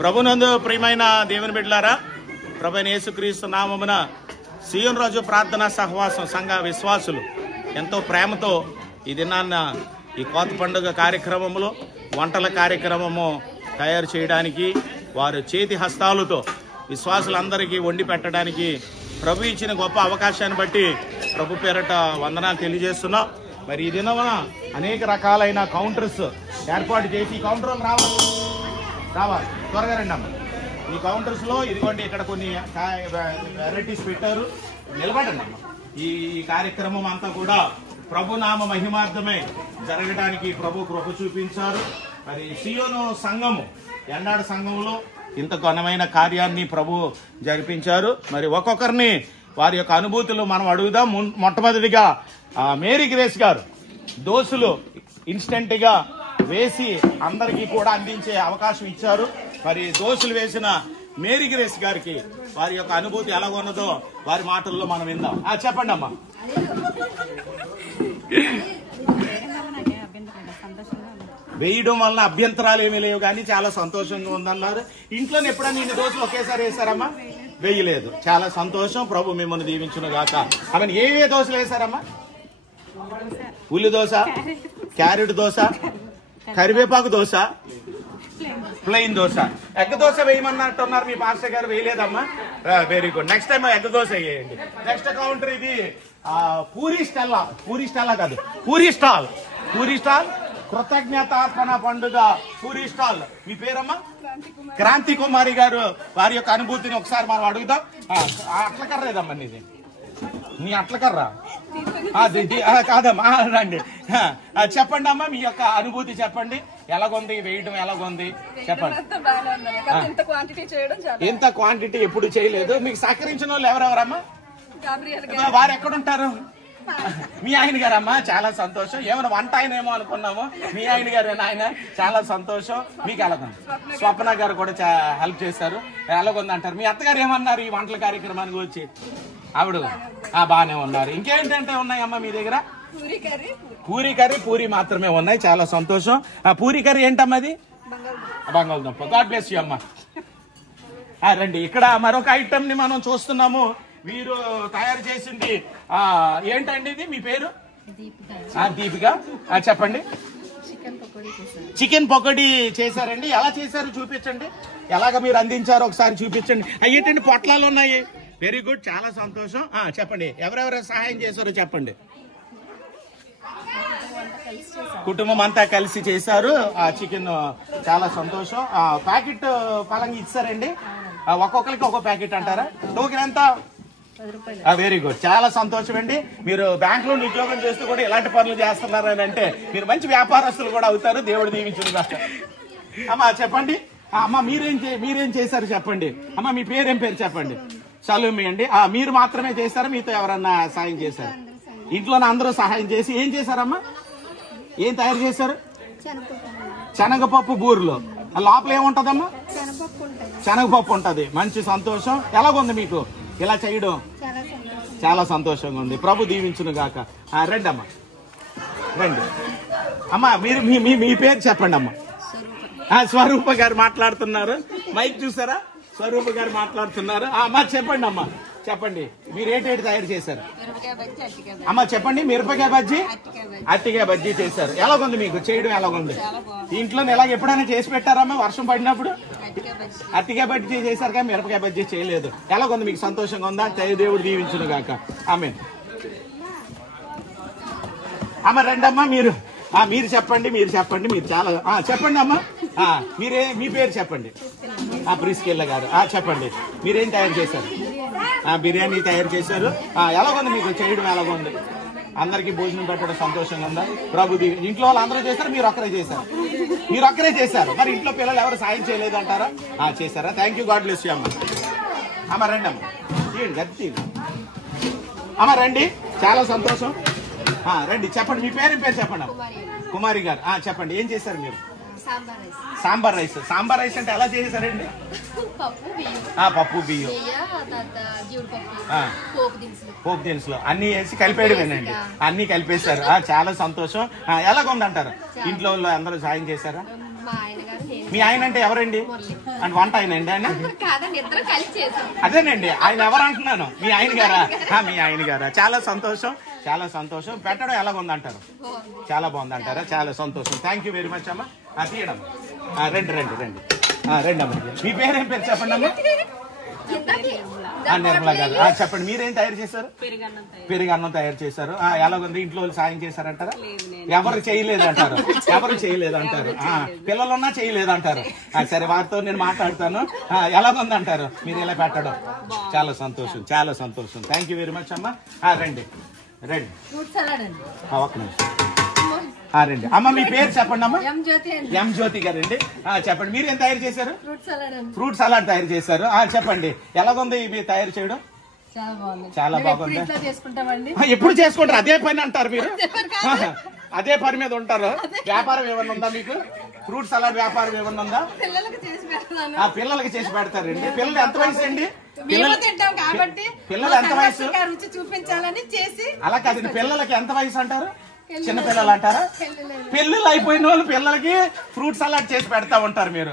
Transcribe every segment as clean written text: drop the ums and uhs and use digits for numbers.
ప్రభునందు ప్రియమైన దేవుని బిడ్డలారా, ప్రభువైన యేసుక్రీస్తు నామమున సీయోను రాజు ప్రార్థనా సహవాసం సంఘ విశ్వాసులు ఎంతో ప్రేమతో ఈ దినాన్న ఈ కోత పండుగ కార్యక్రమంలో వంటల కార్యక్రమము తయారు చేయడానికి వారు చేతి హస్తాలతో విశ్వాసులందరికీ వండి పెట్టడానికి ప్రభు ఇచ్చిన గొప్ప అవకాశాన్ని బట్టి ప్రభు పేరట వందనాలు తెలియజేస్తున్నాం. మరి ఈ దినమున అనేక రకాలైన కౌంటర్స్ ఏర్పాటు చేసి కౌంటర్లు రావాలి త్వరగా రండి అమ్మ. ఈ కౌంటర్స్లో ఇదిగోండి ఇక్కడ కొన్ని వెరైటీస్ పెట్టారు. నిలబడండి అమ్మ. ఈ కార్యక్రమం అంతా కూడా ప్రభునామ మహిమార్థమే జరగడానికి ప్రభు కృప చూపించారు. మరి సీయోను సంఘము ఎన్నాడు సంఘంలో ఇంత ఘనమైన కార్యాన్ని ప్రభు జరిపించారు. మరి ఒక్కొక్కరిని వారి యొక్క అనుభూతులు మనం అడుగుదాం. మొట్టమొదటిగా మేరీ గ్రేస్ గారు దోసులు ఇన్స్టెంట్ గా వేసి అందరికీ కూడా అందించే అవకాశం ఇచ్చారు. మరి దోసులు వేసిన మేరీ గ్రేస్ గారికి వారి యొక్క అనుభూతి ఎలా ఉన్నదో వారి మాటల్లో మనం విందాం. చెప్పండి అమ్మా. వేయడం వలన అభ్యంతరాలు ఏమీ లేవు కానీ చాలా సంతోషంగా ఉందన్నారు. ఇంట్లో ఎప్పుడైనా ఇన్ని దోశలు ఒకేసారి వేశారమ్మా? వేయలేదు. చాలా సంతోషం. ప్రభు మిమ్మల్ని దీవించును గాక. ఆమె ఏ దోశలు వేశారమ్మా? ఉల్లి దోశ, క్యారెట్ దోశ, కరివేపాకు దోశ, ప్లెయిన్ దోశ. ఎగ్ దోశ వేయమన్నట్టున్నారు మీ పాస్టర్ గారు. వేయలేదమ్మా? Very good. Next time egg dosa వేయండి. నెక్స్ట్ కౌంటర్ ఇది పూరి స్టెల్లా కాదు, పూరి స్టాల్ కృతజ్ఞతార్పణ పండుగ పూరి స్టాల్. మీ పేరమ్మా? క్రాంతి కుమారి గారు. వారి యొక్క అనుభూతిని ఒకసారి మనం అడుగుదాం. అట్లకర్రేదమ్మా నీది? నీ అట్లకర్రా కాదమ్మా, రండి. చెప్పండి అమ్మా, మీ యొక్క అనుభూతి చెప్పండి. ఎలాగొంది వేయడం, ఎలాగొంది చెప్పండి. ఇంత క్వాంటిటీ ఎప్పుడు చేయలేదు. మీకు సహకరించిన వాళ్ళు ఎవరెవరమ్మా? వారు ఎక్కడుంటారు? మీ ఆయన గారమ్మా. చాలా సంతోషం. ఏమైనా వంట ఆయన ఏమో అనుకున్నాము. మీ ఆయన గారు ఆయన. చాలా సంతోషం. మీకు ఎలాగొంది? స్వప్న గారు కూడా హెల్ప్ చేశారు. ఎలాగొంది అంటారు. మీ అత్తగారు ఏమన్నారు ఈ వంటల కార్యక్రమానికి వచ్చి? ఆవిడ బాగానే ఉన్నారు. ఇంకేంటంటే ఉన్నాయమ్మా మీ దగ్గర? పూరి కర్రీ, పూరి మాత్రమే ఉన్నాయి. చాలా సంతోషం. పూరి కర్రీ ఏంటమ్మా? అది బంగాళదుంప. గాడ్ బ్లెస్ యూ అమ్మా. రండి. ఇక్కడ మరొక ఐటమ్ ని మనం చూస్తున్నాము. వీరు తయారు చేసింది ఏంటండి ఇది? మీ పేరు? దీపిక. చెప్పండి. చికెన్ పకోడీ చేశారండి. ఎలా చేశారు చూపించండి. ఎలాగ మీరు అందించారో ఒకసారి చూపించండి. ఏంటండి పొట్లాలు ఉన్నాయి? Very good. చాలా సంతోషం. చెప్పండి. ఎవరెవరు సహాయం చేశారో చెప్పండి. కుటుంబం అంతా కలిసి చేశారు చికెన్. చాలా సంతోషం. ప్యాకెట్ పలంగా ఇచ్చారండి. ఒక్కొక్కరికి ఒక్కో ప్యాకెట్ అంటారా? టోకెన్ ఎంత? Very good. చాలా సంతోషం అండి. మీరు బ్యాంక్ లో ఉద్యోగం చేస్తూ కూడా ఇలాంటి పనులు చేస్తున్నారని అంటే మీరు మంచి వ్యాపారస్తులు కూడా అవుతారు. దేవుడు దీవించును. అమ్మా చెప్పండి. అమ్మ మీరేం చేశారు చెప్పండి. అమ్మ మీ పేరేం పేరు చెప్పండి. సలూమి అండి. మీరు మాత్రమే చేశారు? మీతో ఎవరన్నా సాయం చేశారు? ఇంట్లో అందరూ సహాయం చేసి ఏం చేశారమ్మా? ఏం తయారు చేశారు? శనగపప్పు బూరెలు. లోపల ఏముంటదమ్మా? శనగపప్పు ఉంటది. మంచి సంతోషం. ఎలాగుంది మీకు ఇలా చేయడం? చాలా సంతోషంగా ఉంది. ప్రభు దీవించును గాక. రండి అమ్మా, రండి అమ్మా. మీరు మీ పేరు చెప్పండి అమ్మా. స్వరూప గారు మాట్లాడుతున్నారు. మైక్ చూసారా? స్వరూప గారు మాట్లాడుతున్నారు. అమ్మా చెప్పండి అమ్మా, చెప్పండి. మీరు ఏంటి తయారు చేశారు అమ్మా? చెప్పండి. మిరపకాయ బజ్జీ, అరటికాయ బజ్జీ చేశారు. ఎలాగుంది మీకు చేయడం? ఎలాగుంది? ఇంట్లో ఎలాగ ఎప్పుడైనా చేసి పెట్టారమ్మా వర్షం పడినప్పుడు? అరటికాయ బజ్జీ చేశారు కానీ మిరపకాయ బజ్జీ చేయలేదు. ఎలాగుంది మీకు? సంతోషంగా ఉందా? దేవుడు దీవించును గాక. ఆమేన్. అమ్మ రండి అమ్మా. మీరు చెప్పండి. మీరు చాలా చెప్పండి అమ్మా. మీ పేరు చెప్పండి. ప్రిస్కెళ్ళ గారు. చెప్పండి. మీరేం తయారు చేశారు? బిర్యానీ తయారు చేశారు. ఎలాగుంది మీకు చేయడం? ఎలాగుంది? అందరికి భోజనం పెట్టడం సంతోషంగా ఉందా? ప్రభు ఇంట్లో వాళ్ళు అందరూ చేశారు, మీరు ఒక్కరే చేశారు. మరి ఇంట్లో పిల్లలు ఎవరు సాయం చేయలేదు అంటారా? చేశారా? Thank you. God bless you అమ్మ. రండి అమ్మ. గట్టి అమ్మ రండి. చాలా సంతోషం. రండి. చెప్పండి. మీ పేరు చెప్పండి అమ్మ. కుమారి గారు. చెప్పండి. ఏం చేశారు మీరు? సాంబార్ రైస్. సాంబార్ రైస్ అంటే ఎలా చేశారండి? పప్పు బియ్యం, పోపు దినుసులు అన్ని వేసి కలిపేయడమేనండి. అన్ని కలిపేశారు. చాలా సంతోషం. ఎలాగుందంటారు? ఇంట్లో అందరూ సాయం చేశారా? మీ ఆయన అంటే ఎవరండి? అంటే వంట ఆయన అండి ఆయన? అదేనండి, ఆయన ఎవరు అంటున్నాను? మీ ఆయన గారా? మీ ఆయన గారా? చాలా సంతోషం, చాలా సంతోషం. పెట్టడం ఎలాగుందంటారు? చాలా బాగుందంటారా? చాలా సంతోషం. థ్యాంక్ యూ వెరీ మచ్ అమ్మా. తీయడం రండి రండి రండి రండి అమ్మ. మీ పేరేం పేరు చెప్పండి అమ్మా. నిర్మలా గారు చెప్పండి, మీరేం తయారు చేశారు? పెరుగన్నం తయారు చేశారు. ఎలాగుంది? ఇంట్లో సాయం చేశారంటారా? ఎవరు చేయలేదంటారు? ఎవరు చేయలేదంటారు? పిల్లలున్నా చేయలేదంటారు. సరే, వారితో నేను మాట్లాడతాను. ఎలాగుంది అంటారు మీరు ఇలా పెట్టడం? చాలా సంతోషం, చాలా సంతోషం. థ్యాంక్ యూ వెరీ మచ్ అమ్మా. రండి రండి, ఒక్క నిమిషం రండి అమ్మ. మీ పేరు చెప్పండి అమ్మా. ఎం జ్యోతి గారండి. చెప్పండి, మీరు ఏం తయారు చేశారు? ఫ్రూట్ సలాడ్ తయారు చేశారు. చెప్పండి, ఎలాగుంది మీరు తయారు చేయడం? చాలా బాగుంది. ఎప్పుడు చేసుకుంటారు? అదే పని అంటారు మీరు? అదే పని మీద ఉంటారు. వ్యాపారం ఏమన్నా ఉందా మీకు? ఫ్రూట్ సలాడ్ వ్యాపారం ఏమన్నా ఉందా? పిల్లలకి చేసి పెడతారండి. పిల్లలు ఎంత వయసు అండి? పిల్లలు ఎంత వయసు? చూపించాలని చేసి అలా కాదండి, పిల్లలకి ఎంత వయసు అంటారు? చిన్న పిల్లలు అంటారా? పెళ్ళిళ్ళు అయిపోయిన వాళ్ళు పిల్లలకి ఫ్రూట్ సలాడ్ చేసి పెడతా ఉంటారు మీరు.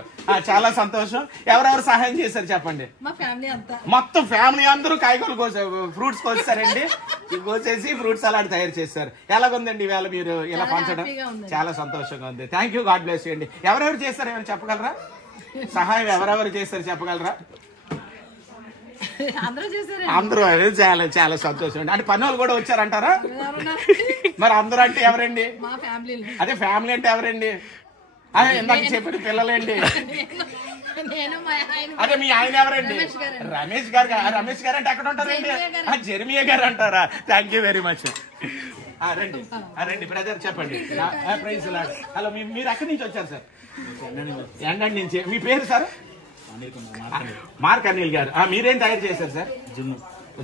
చాలా సంతోషం. ఎవరెవరు సహాయం చేశారు చెప్పండి? మొత్తం ఫ్యామిలీ అందరూ కాయగూరలు ఫ్రూట్స్ కోసారండి. కోసేసి ఫ్రూట్ సలాడ్ తయారు చేశారు. ఎలాగుందండి ఇవాళ మీరు ఇలా పంచడం? చాలా సంతోషంగా ఉంది. Thank you, God bless you అండి. ఎవరెవరు చేశారు ఏమైనా చెప్పగలరా? సహాయం ఎవరెవరు చేశారు చెప్పగలరా? అందరూ. చాలా చాలా సంతోషం అండి. అంటే పని వాళ్ళు కూడా వచ్చారంటారా? మరి అందరూ అంటే ఎవరండి? అదే ఫ్యామిలీ అంటే ఎవరండి? ఇందాక చెప్పిన పిల్లలేండి. అదే మీ ఆయన ఎవరండి? రమేష్ గారు. రమేష్ గారు అంటే ఎక్కడ ఉంటారండి? జెర్మియా గారు అంటారా? Thank you very much. రండి రండి బ్రదర్, చెప్పండి. Praise lord. హలో, మీరు ఎక్కడి నుంచి వచ్చారు సార్? ఎండండి నుంచి. మీ పేరు సార్? మార్క్ అనిల్ గారు. మీరేం తయారు చేశారు సార్?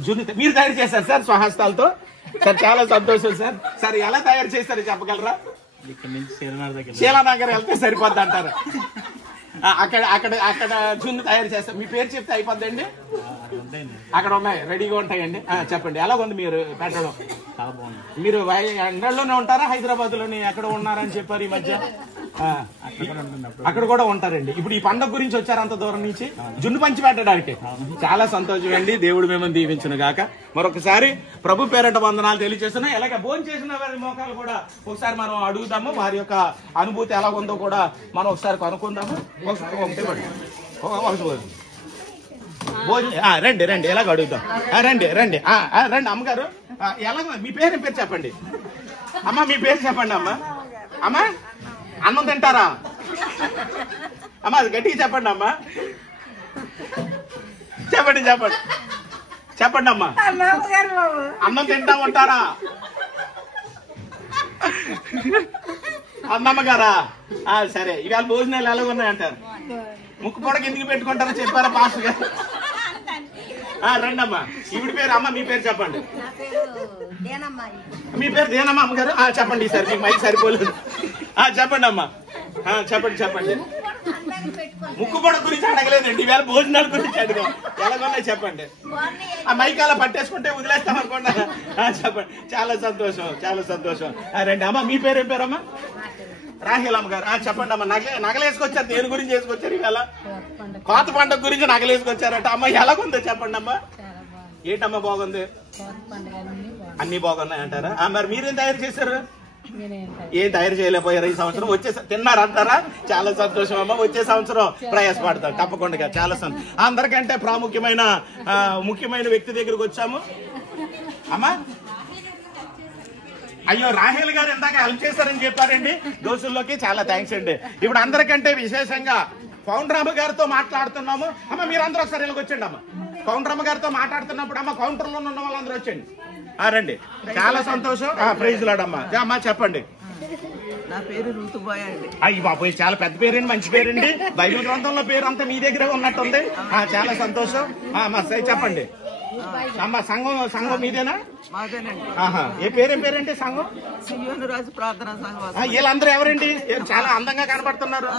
జున్ను మీరు తయారు చేశారు సార్ స్వహస్తాలతో? సార్ చాలా సంతోషం సార్. సార్ ఎలా తయారు చేశారు చెప్పగలరా? శీలానగర్ వెళ్తే సరిపోద్ది అంటారు. అక్కడ అక్కడ అక్కడ జున్ను తయారు చేస్తారు. మీ పేరు చెప్తే అయిపోద్దండి? అక్కడ ఉన్నాయి, రెడీగా ఉంటాయండి. చెప్పండి, ఎలాగుంది మీరు పెట్టడం? మీరు ఎండల్లోనే ఉంటారా? హైదరాబాద్ లోని ఎక్కడ ఉన్నారని చెప్పారు ఈ మధ్య? అక్కడ కూడా ఉంటారండి. ఇప్పుడు ఈ పండుగ గురించి వచ్చారు అంత దూరం నుంచి జున్ను పంచి పెట్టడానికి. చాలా సంతోషం అండి. దేవుడు మిమ్మల్ని దీవించును గాక. మరొకసారి ప్రభు పేరట వందనాలు తెలియజేస్తున్నాయి. అలాగే భోజనం చేసిన వారి మోకాలు కూడా ఒకసారి మనం అడుగుదాము. వారి యొక్క అనుభూతి ఎలా ఉందో కూడా మనం ఒకసారి కనుక్కుందాము. రండి రండి, ఎలాగ అడుగుదాం. రండి రండి రండి. అమ్మగారు ఎలాగ? మీ పేరు చెప్పండి అమ్మా. మీ పేరు చెప్పండి అమ్మా. అమ్మా, అన్నం తింటారా అమ్మా? అది గట్టిగా చెప్పండి అమ్మా. చెప్పండి చెప్పండి చెప్పండి అమ్మా. అన్నం తింటా ఉంటారా? అమ్మగారా? సరే, ఇవాళ భోజనాలు ఎలా ఉన్నాయంటారు? ముక్కు పొడకి ఎందుకు పెట్టుకుంటారో చెప్పారా పాస్టర్ గారు? రండి అమ్మా. ఈవిడ పేరు అమ్మ, మీ పేరు చెప్పండి. మీ పేరు దేనమ్మా అమ్మగారు? చెప్పండి సార్, మీకు మైక్ సరిపోలేదు. చెప్పండి అమ్మా. చెప్పండి చెప్పండి. ముక్కు పొడ గురించి అడగలేదండి, ఈవేళ భోజనాల గురించి అడిగాం. ఎలాగొన్నాయి చెప్పండి. ఆ మైక్ అలా పట్టేసుకుంటే వదిలేస్తాం అనుకోండి. చెప్పండి. చాలా సంతోషం, చాలా సంతోషం. రండి అమ్మా. మీ పేరు ఏం పేరమ్మా? రాహేల్ అమ్మగారు. చెప్పండి అమ్మా. నగలేసుకొచ్చారు. దేని గురించి వేసుకొచ్చారు ఇవాళ? కోత పండుగ గురించి నగలేసుకొచ్చారట. అమ్మ ఎలాగుందో చెప్పండి అమ్మా. ఏంటమ్మా బాగుంది? అన్ని బాగున్నాయి అంటారా? మరి మీరేం తయారు చేశారు? ఏం తయారు చేయలేకపోయారు ఈ సంవత్సరం? వచ్చే తిన్నారంటారా? చాలా సంతోషం అమ్మా. వచ్చే సంవత్సరం ప్రయాసపడతారు తప్పకుండా. చాలా సంతోషం. అందరికంటే ముఖ్యమైన వ్యక్తి దగ్గరకు వచ్చాము అమ్మా. అయ్యో, రాహేల్ గారు ఇందాక హెల్ప్ చేశారని చెప్పారండి దోసుల్లోకి. చాలా థ్యాంక్స్ అండి. ఇప్పుడు అందరికంటే విశేషంగా పౌండ్రమ్మ గారితో మాట్లాడుతున్నాము. అమ్మ, మీరందరూ ఒకసారి ఇలాగ వచ్చండి అమ్మ. పౌండ్రమ్మ గారితో మాట్లాడుతున్నప్పుడు అమ్మ కౌంటర్ లో ఉన్న వాళ్ళందరూ వచ్చండి. రండి. చాలా సంతోషం. ప్రైజ్ లార్డ్ అమ్మా. అమ్మా చెప్పండి. నా పేరు ఋతుబాయ్ అండి. అయ్యి బాబోయ్, చాలా పెద్ద పేరండి, మంచి పేరండి. బైబిల్ గ్రంథంలో పేరు అంతా మీ దగ్గరే ఉన్నట్టుంది. చాలా సంతోషం. చెప్పండి అమ్మా. సంఘం మీదేనా? ఏ పేరేం పేరండి సంఘం? రాజు ప్రార్థనా సంఘం. వీళ్ళందరూ ఎవరండి? చాలా అందంగా కనబడుతున్నారు.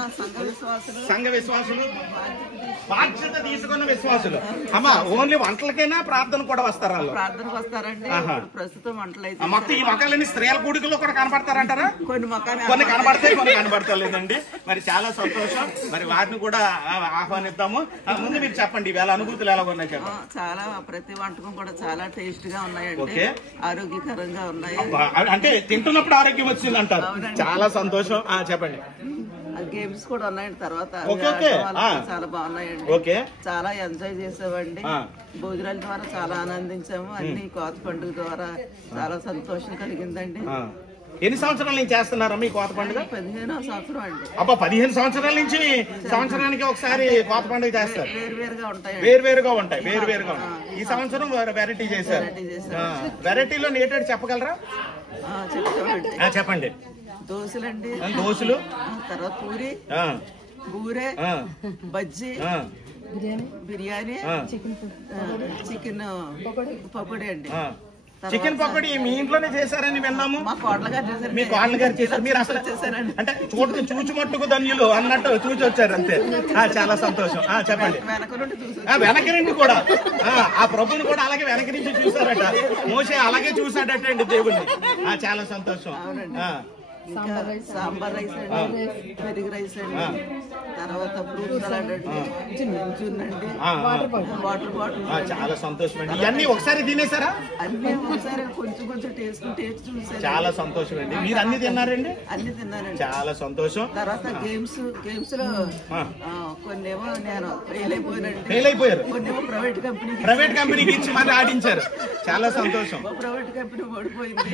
సంఘ విశ్వాసులు. బాధ్యత తీసుకున్న విశ్వాసులు. అమ్మా ఓన్లీ వంటలకైనా ప్రార్థన కూడా వస్తారా? ప్రార్థనకు వస్తారండి. ఇప్పుడు ప్రస్తుతం వంటలు అయితే మొత్తం ఈ మొక్కలన్నీ స్త్రీల కూడికల్లో కూడా కనపడతారంటారా? కొన్ని కనబడతాయి, కొన్ని కనబడతలేదండి. మరి చాలా సంతోషం. మరి వాటిని కూడా ఆహ్వానిద్దాము. ముందు మీరు చెప్పండి, వేళ అనుభూతులు ఎలా ఉన్నాయి చెప్పండి. చాలా ప్రతి వంటకం కూడా చాలా టేస్ట్ గా ఉన్నాయండి, ఆరోగ్యకరంగా ఉన్నాయి. అంటే తింటున్నప్పుడు ఆరోగ్యం వచ్చింది అంటారు. చాలా సంతోషం. చెప్పండి. గేమ్స్ కూడా ఉన్నాయండి. తర్వాత చాలా బాగున్నాయండి. చాలా ఎంజాయ్ చేసామండి. భోజనాల ద్వారా చాలా ఆనందించాము. అన్ని కోత పండుగ ద్వారా చాలా సంతోషం కలిగిందండి. ఎన్ని సంవత్సరాల నుంచి చేస్తున్నారా మీ కోత పండుగ? 15వ సంవత్సరం అండి. అబ్బా, 15 సంవత్సరాల నుంచి సంవత్సరానికి ఒకసారి కోత పండుగ చేస్తారు. వేరువేరుగా ఉంటాయి. వేరువేరుగా ఉంటాయి. ఈ సంవత్సరం వెరైటీ చేశారు. వెరైటీలో ఏంటంటే చెప్పగలరా? చెప్తామండి. చెప్పండి. దోశలండి, దోశలు, తర్వాత పూరి, బూరె, బజ్జీ, బిర్యానీ, చికెన్ పకోడీ అండి. చికెన్ పకోడీ మీ ఇంట్లోనే చేశారని విన్నాము. మా కోడలు గారు చేశారు. మీ కోడలు గారు చేశారు. మీరు అసలు చేశారండి అంటే చూచుమట్టుకు ధన్యులు అన్నట్టు చూచి వచ్చారు అంతే. చాలా సంతోషం. చెప్పండి. వెనక నుండి కూడా ఆ ప్రభుని కూడా అలాగే వెనక నుంచి చూసారట. మోసే అలాగే చూసాడటండి దేవుణ్ణి. చాలా సంతోషం. సాంబార్ రైస్ అండి, పెరుగు రైస్ అండి, తర్వాత ఫ్రూట్ సలాడ్ అండి, అండి, వాటర్ బాటిల్. చాలా సంతోషం అండి. ఇవన్నీ ఒకసారి తినేసారా? అన్ని ఒకసారి కొంచెం టేస్ట్ చూసారు. చాలా సంతోషం అండి. మీరు అన్ని తిన్నారండి? అన్ని తిన్నారండి. చాలా సంతోషం. తర్వాత గేమ్స్ లో కొన్నేమో నేను ఫెయిల్ అయిపోయారు. కొన్నేమో ప్రైవేట్ కంపెనీకి ఇచ్చి మరి ఆడించారు. చాలా సంతోషం. ప్రైవేట్ కంపెనీ ఓడిపోయింది.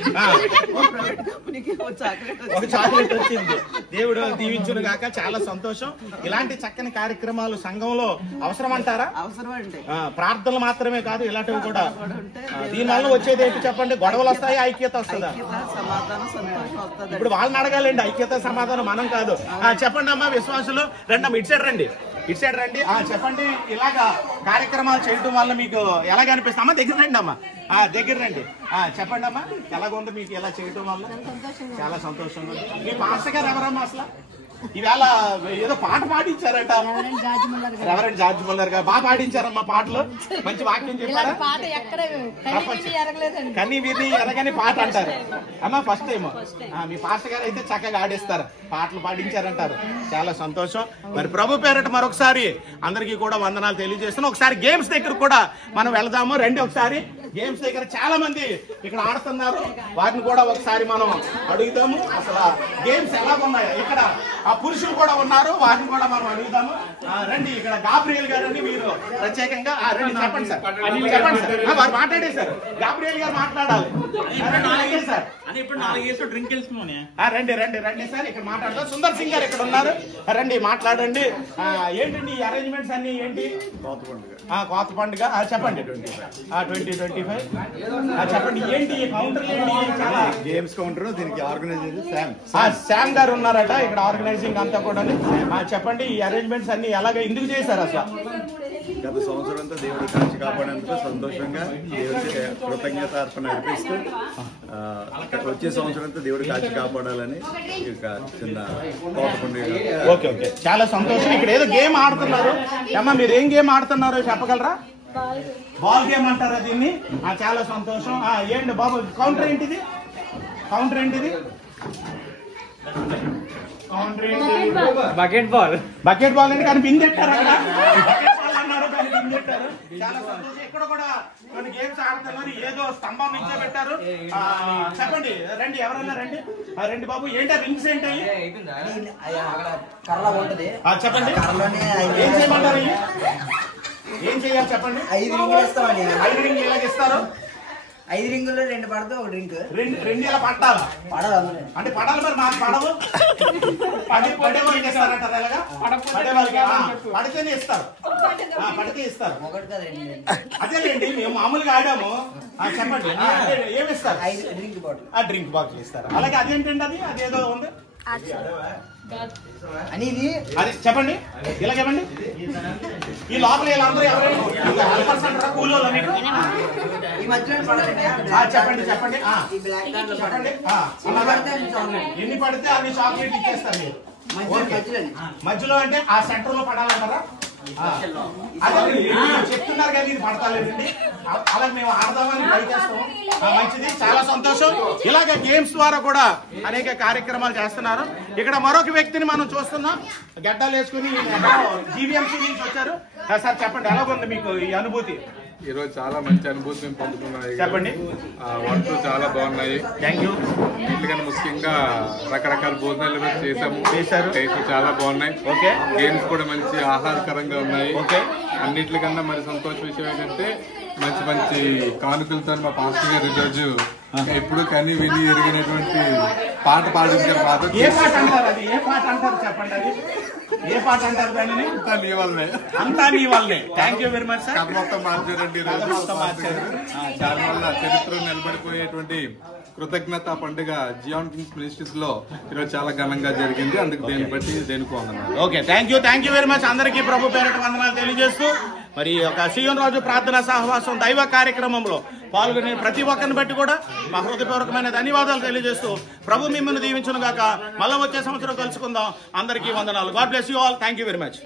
ప్రైవేట్ కంపెనీకి ఒక చాక్లెట్ వచ్చింది. దేవుడు దీవించును గాక. చాలా సంతోషం. ఇలాంటి చక్కని కార్యక్రమాలు సంఘంలో అవసరం అంటారా? అవసరం అండి. ప్రార్థనలు మాత్రమే కాదు, ఇలాంటివి కూడా. దీనివల్ల వచ్చేది ఏంటి చెప్పండి? గొడవలు వస్తాయి, ఐక్యత వస్తుందా? సమాధానం, సంతోషం వస్తుంది. ఇప్పుడు వాళ్ళని అడగాలండి ఐక్యత సమాధానం, మనం కాదు. చెప్పండి అమ్మా విశ్వాసులు, రండి ఇటు సైడ్ రండి. చెప్పండి, ఇలాగా కార్యక్రమాలు చేయడం వల్ల మీకు ఎలాగ అనిపిస్తుంది? అమ్మా దగ్గర రండి. అమ్మా దగ్గర రండి. చెప్పండి అమ్మా, ఎలాగుంది మీకు ఇలా చేయడం వల్ల? చాలా సంతోషంగా ఉంది. మీ పాస్టర్ గారు ఎవరమ్మా అసలు? ఈవేళ ఏదో పాట పాడించారట. రెవరెండ్ జార్జ్ ముల్లర్ గారు బాగా పాడించారమ్మా పాటలు. మంచి వాక్యం చెప్పారా? కన్నీ వీరిని ఎరగని పాట అంటారు అమ్మా. ఫస్ట్ టైం మీ పాస్టర్ గారు అయితే చక్కగా ఆడిస్తారు, పాటలు పాడించారంటారు. చాలా సంతోషం. మరి ప్రభు పేరట మరొకసారి అందరికీ కూడా వందనాలు తెలియజేస్తున్నాం. ఒకసారి గేమ్స్ దగ్గర కూడా మనం వెళదాము. రండి ఒకసారి. గేమ్స్ దగ్గర చాలా మంది ఇక్కడ ఆడుతున్నారు, వాటిని కూడా ఒకసారి మనం అడుగుతాము. అసలు గేమ్స్ ఎలా ఉన్నాయి ఇక్కడ? ఆ పురుషులు కూడా ఉన్నారు, వాటిని కూడా మనం అడుగుతాము. రండి, ఇక్కడ గాబ్రియల్ గారు అండి, మీరు ప్రత్యేకంగా రండి. చెప్పండి సార్, చెప్పండి సార్. వారు మాట్లాడేశారు, గాబ్రియల్ గారు మాట్లాడాలి. రండి సార్, ఇక్కడ మాట్లాడతారు. సుందర్ సింగ్ గారు ఇక్కడ ఉన్నారు, రండి మాట్లాడండి. ఏంటండి ఈ అరేంజ్మెంట్స్ అన్ని ఏంటి? కోత పండుగ చెప్పండి. 2025 చెప్పండి, ఏంటి కౌంటర్ ఏంటి? చాలా గేమ్స్ కౌంటర్, దీనికి ఆర్గనైజర్ శామ్ గారు ఉన్నారట ఇక్కడ, ఆర్గనైజింగ్ అంతా కూడా. చెప్పండి, ఈ అరేంజ్మెంట్స్ అన్ని ఎలాగ ఎందుకు చేశారు అసలు? గత సంవత్సరం అంతా దేవుడు కాచి కాపాడేందుకు సంతోషంగా దేవుడికి కృతజ్ఞత అర్పణ అర్పిస్తూ వచ్చే సంవత్సరం అంతా దేవుడు కాచి కాపాడాలని చిన్న కోత పండుగ. ఓకే, చాలా సంతోషం. ఇక్కడ ఏదో గేమ్ ఆడుతున్నారు అమ్మా, మీరు ఏం గేమ్ ఆడుతున్నారో చెప్పగలరా? బాల్ గేమ్ అంటారా దీన్ని? చాలా సంతోషం. ఏంటి బాబు కౌంటర్ ఏంటిది? బకెట్ బాల్ అంటే కానీ బిందెట్టారు అక్కడ. బకెట్ బాల్ అన్నారు కానీ బిందెట్టారు. చాలా సంతోషం. ఇక్కడ కూడా కొన్ని గేమ్స్ ఆడుతున్నారు, ఏదో స్తంభం నుంచే పెట్టారు. చెప్పండి, రండి ఎవరన్నా రండి. రండి బాబు, ఏంటో రింగ్స్ ఏంటి? చెప్పండి, ఏం చేయమంటారు? ఏం చేయాలి చెప్పండి? 5 రింగులు ఇస్తామని. 5 రింగులు ఎలాగిస్తారు? 5 రింగుల్లో 2 పడితే 1 రింగ్. రెండు ఇలా పట్టాలా? అంటే పడాలి మరి. మాకు పడవు. పడే వాళ్ళకి ఇస్తారంటారు ఇలాగా? పడే వాళ్ళకి పడితేనే ఇస్తారు. పడితే ఇస్తారు. అదేలేండి, మేము మామూలుగా ఆడాము. చెప్పండి, ఏమి ఇస్తారు? 5 డ్రింక్ బాటిల్. డ్రింక్ బాటిల్ ఇస్తారు. అలాగే అదేంటండి? అదేదో ఉంది అని. అదే చెప్పండి, ఇలా చెప్పండి. ఈ లోపల వీళ్ళందరూ ఎవరైనా కూలోళ్ళు మీకు? చెప్పండి. ఎన్ని పడితే అన్ని చాక్లెట్లు ఇచ్చేస్తారు మీరు. మధ్యలో అంటే ఆ సెంటర్ లో పడాలంటారా? చెప్తున్నారు కానీ ఇది పడతాలేదండి. అలా మేము ఆడదామని ప్రయత్నిస్తాం. మంచిది, చాలా సంతోషం. ఇలాగ గేమ్స్ ద్వారా కూడా అనేక కార్యక్రమాలు చేస్తున్నారు. ఇక్కడ మరొక వ్యక్తిని మనం చూస్తున్నాం, గడ్డలు వేసుకుని జీవీఎంసీ నుంచి వచ్చారు. సార్ చెప్పండి, ఎలాగుంది మీకు ఈ అనుభూతి? ఈరోజు చాలా మంచి అనుభూతి మేము పొందుకున్నాయి. చెప్పండి. వంటలు చాలా బాగున్నాయి. Thank you. ఎందుకంటే ముఖ్యంగా రకరకాల భోజనాలు చేశారు, టేస్ట్ చాలా బాగున్నాయి. ఓకే. గేమ్స్ కూడా మంచి ఆహ్లాదకరంగా ఉన్నాయి. ఓకే. అన్నిట్లకన్నా మరి సంతోష విషయం ఏంటంటే మంచి మంచి కానుకలతో మా పాస్టర్ గారు ఈరోజు ఎప్పుడు కని విని ఎరిగినటువంటి పాట పాడించారు. ఏ పాట అంటారు? అది ఏ పాట అంటారు చెప్పండి. అది ఏ పాట అంటారు? దానిని అంతా నీ వల్లనే, అంతా నీ వల్లనే. Thank you very much sir. కథ మొత్తం మార్చారండి దానివల్ల చరిత్ర నిలబడిపోయేటువంటి కృతజ్ఞత పండుగ జియాన్ కింగ్స్ మినిస్ట్రీస్ లో ఈరోజు చాలా ఘనంగా జరిగింది. అందుకు దేని బట్టి దేనికి వందనాలు. Okay, thank you very much. అందరికీ ప్రభు పేరిట వందనాలు తెలియజేస్తూ మరి ఒక సీఎం రాజు ప్రార్థనా సహవాసం దైవ కార్యక్రమంలో పాల్గొనే ప్రతి ఒక్కరిని బట్టి కూడా మా హృదయపూర్వకమైన ధన్యవాదాలు తెలియజేస్తూ ప్రభు మిమ్మల్ని దీవించును గాక. మళ్ళీ వచ్చే సంవత్సరం కలుసుకుందాం. అందరికీ వందనాలు. God bless you all. Thank you very much.